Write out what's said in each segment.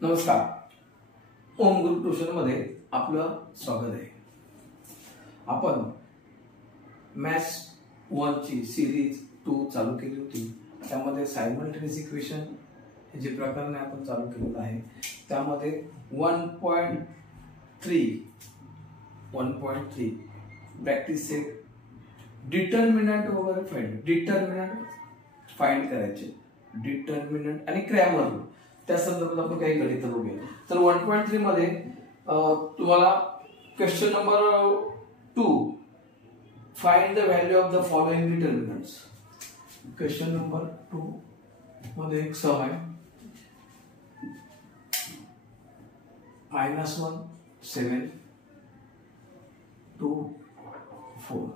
नमस्कार। ओम गुरु ट्यूशन मध्ये आपलं स्वागत आहे। आपण मॅथ्स 1 ची सिरीज 2 चालू केली होती। त्यामध्ये सायमल्टेनियस इक्वेशन हे जे प्रकरण आपण चालू केलेलं आहे त्यामध्ये 1.3 प्रॅक्टिस सेट डिटर्मिनंट वगैरे फाइंड करायचे। डिटर्मिनंट आणि क्रॅमर रूल त्या संदर्भात आपण काही गणित बघूया। तर 1.3 मध्ये तुम्हाला question number 2 find the value of the following determinants. Question number 2 मध्ये एक सम आहे -1 7 2 4।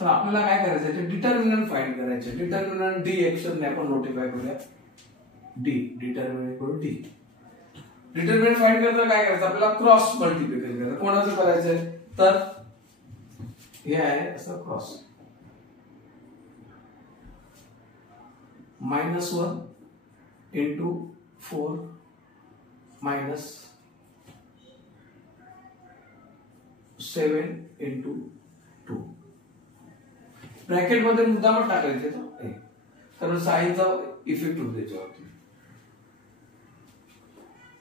तर आपल्याला काय करायचं आहे, डिटर्मिनंट फाइंड करायचे। डिटर्मिनंट डी एक्शन ने आपण नोटिफाय करूया। D determinant equal D. Determinant find करताना काय करायचं, आपल्याला क्रॉस मल्टिप्लिकेशन करायचं। कोणाचं करायचंय तर हे आहे असं cross -1 into 4 minus 7 into 2 bracket मध्ये मुद्दाम टाकायचे तो कारण साइनचा इफेक्ट होतो त्याच्यावरती।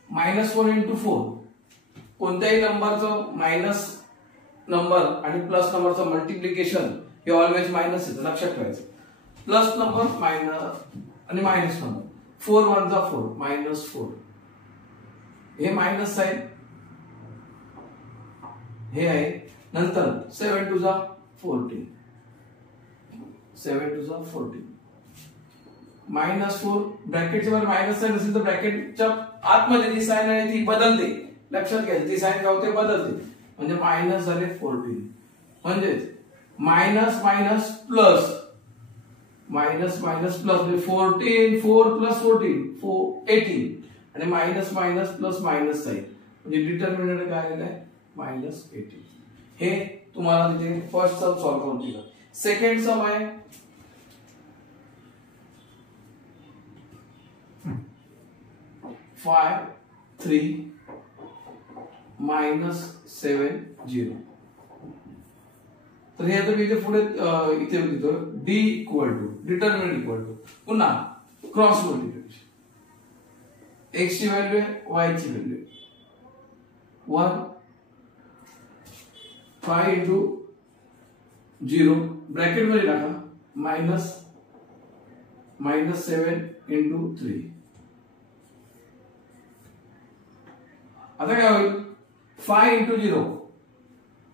-4 into 4 कोणत्याही नंबरचं मायनस नंबर आणि प्लस नंबरचं मल्टिप्लिकेशन हे ऑलवेज मायनस येतं, लक्षात ठेवायचं। प्लस नंबर मायनस आणि मायनस नंबर 4 1 जा 4 -4 हे मायनस साइन हे आहे। नंतर 7 2 जा 14 7 2 जा 14 -4 ब्रॅकेटच्या वर मायनस साइन असेल तर ब्रॅकेटच्या आतमध्ये जी साइन आहे ती बदलते, लक्षात घ्या। ती साइन काय होते, बदलते। म्हणजे मायनस झाले 14 म्हणजे minus minus plus minus minus plus म्हणजे 14 4 प्लस 14 18 आणि minus minus plus minus sign म्हणजे डिटर्मिनंट काय आलेलं आहे -18। हे तुम्हाला तिथे फर्स्ट सम सॉल्व करून दिलं। सेकंड सम आहे -5 3 -7 0। तर हे आता मी इथे पुढे इथे लिहितो D equal to determinant equal to पुन्हा क्रॉस मल्टिप्लिकेशन। x ची व्हॅल्यू आहे, y ची व्हॅल्यू आहे 1 5 into 0 ब्रॅकेट मध्ये टाका -7 into 3। आता काय होईल 5 into 0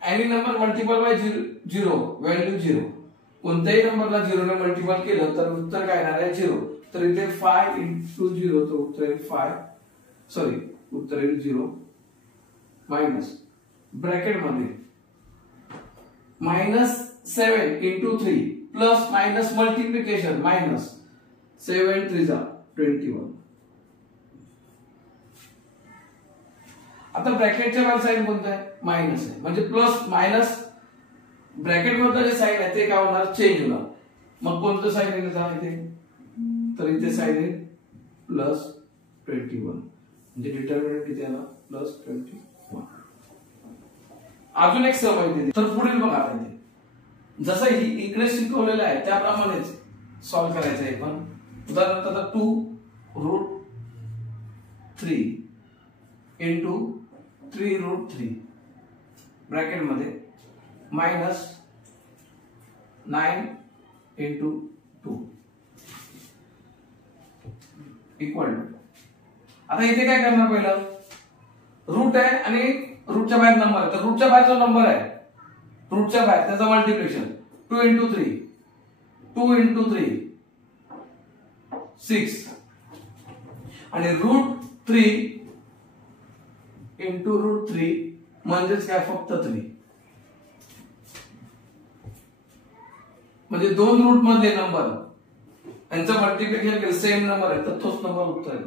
any number multiple bye 0 value 0। कोणत्याही नंबरला 0 ने मल्टिपल केलं तर उत्तर काय येणार आहे 0। तर इथे 5 into 0 तो उत्तर येईल 0 मायनस ब्रॅकेट मध्ये -7 into 3 प्लस मायनस मल्टिप्लिकेशन -7 3 जा 21। आता ब्रॅकेटच्या बाहेर साइन कोणतं आहे, मायनस आहे। म्हणजे प्लस मायनस ब्रॅकेट मधलं जे साइन आहे ते काय होणार, चेंज होणार। मग कोणतं साइन येईल इथे, तर इथे साइन येईल +21 म्हणजे डिटर्मिनंट किती आला +21। अजून एक सम आहे तर पुढील बघा आता इथे जसं इकडे शिकवलेलं आहे त्याप्रमाणेच सॉल्व करायचं आहे। पण उदाहरणार्थ आता 2√3 into 3√3 ब्रॅकेट मध्ये -9 into 2 इक्वल टू। आता इथे काय करणार, पहिलं रूट आहे आणि रूटच्या बाहेर नंबर आहे। तर रूटच्या बाहेर जो नंबर आहे रूटच्या बाहेर त्याचा मल्टिप्लिकेशन 2 into 3 2 into 3 6 आणि √3 into √3 म्हणजेच काय फक्त 3 म्हणजे दोन रूट मध्ये नंबर यांचं मल्टिप्लिकेशन केलं सेम नंबर आहे तर तोच नंबर उत्तर आहे।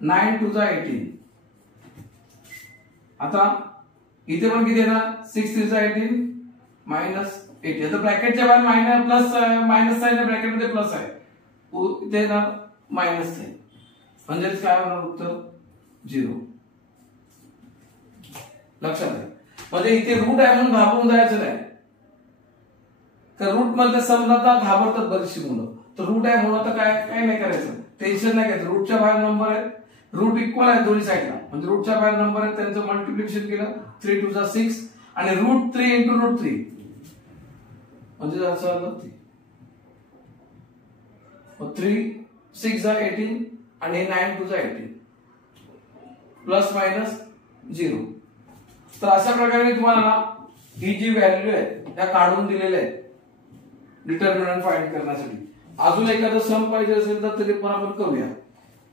-9 2 जा 18। आता इथे पण किती येणार 6 3 जा 18 -18। आता ब्रॅकेटच्या बाहेर मायनस प्लस मायनस साइन आहे, ब्रॅकेट मध्ये प्लस आहे इथे ना मायनस साइन, म्हणजेच काय होणार उत्तर 0. लक्षात घ्या. म्हणजे इथे रूट आहे म्हणून घाबरून जायचं नाही, तर रूट मध्ये समजा घाबरतात बरीचशी मुलं, तर रूट आहे म्हणून आता काय नाही करायचं, टेन्शन नाही घ्यायचं. रूटच्या बाहेर नंबर आहेत, रूट इक्वल आहे दोन्ही साईडला, म्हणजे रूटच्या बाहेर नंबर आहेत त्यांचं मल्टिप्लिकेशन केलं 3 2 जा 6 आणि रूट 3 इंटू रूट 3 म्हणजे जायचं आलं 3 6 जा 18 आणि 9 2 जा 18 प्लस मायनस 0. तर अशा प्रकारे तुम्हाला ही जी व्हॅल्यू आहे त्या काढून दिलेल्या आहेत डिटर्मिनंट फाइंड करण्यासाठी. अजून एखादं सम पाहिजे असेल तर तरी पण आपण करूया.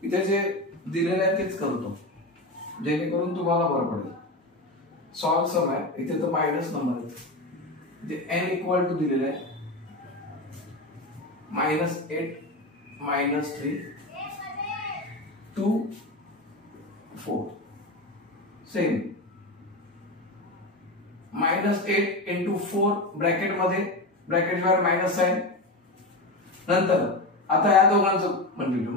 इथे जे दिलेले आहे तेच करतो जेणेकरून तुम्हाला बरं पडेल. सॉल्व सम आहे, इथे तर मायनस नंबर आहे, इथे n इक्वल टू दिलेलं आहे -8 -3 2 4. सेम -8 इंटू 4 ब्रॅकेट मध्ये, ब्रॅकेट वर मायनस साइन, नंतर आता या दोघांचं multiplication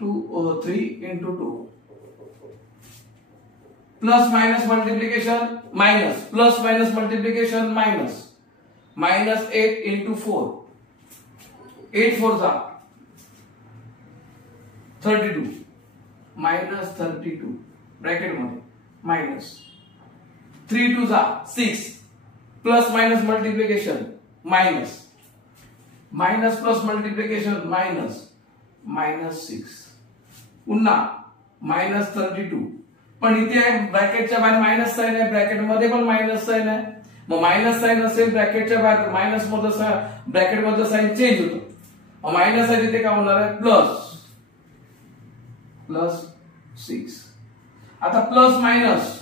-3 into 2 plus minus multiplication minus plus minus multiplication minus -8 into 4 8 4 जा 32 -32 ब्रॅकेट मध्ये मायनस 3 2 जा 6 plus minus multiplication minus minus plus multiplication minus 6 पुन्हा -32. पण इथे ब्रॅकेटच्या बाहेर मायनस साइन आहे, ब्रॅकेट मध्ये पण मायनस साइन आहे. मग मायनस साइन असेल ब्रॅकेटच्या बाहेर, मायनस मध्ये ब्रॅकेट मध्ये साइन चेंज होतं. मग मायनस आहे तिथे काय होणार आहे प्लस 6. आता प्लस मायनस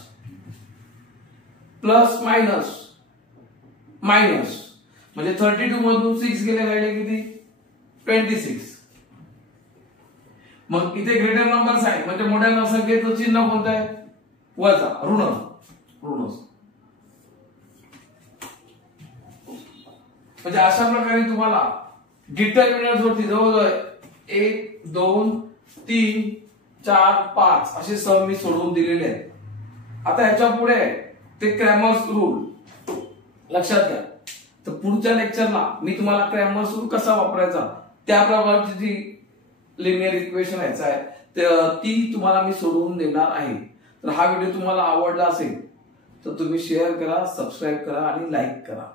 मायनस म्हणजे 32 मधून 6 गेले राहिले किती 26. मग इथे ग्रेटर नंबर साइन म्हणजे मोठ्या संख्येचं चिन्ह कोणतं आहे वजा ऋण. म्हणजे अशा प्रकारे तुम्हाला डिटर्मिनंट वरती जवळजवळ 1 2 3 4 5 असे सम मी सोडवून दिलेले आहेत. आता ह्याच्या पुढे ते क्रॅमर्स रूल लक्षात घ्या. तर पुढच्या लेक्चरला मी तुम्हाला क्रॅमर्स रूल कसा वापरायचा त्या प्रकारची जी लिनियर इक्वेशन आहे ती तुम्हाला मी सोडवून देणार आहे. तर हा व्हिडिओ तुम्हाला आवडला असेल तर तुम्ही शेअर करा, सबस्क्राईब करा आणि लाईक करा.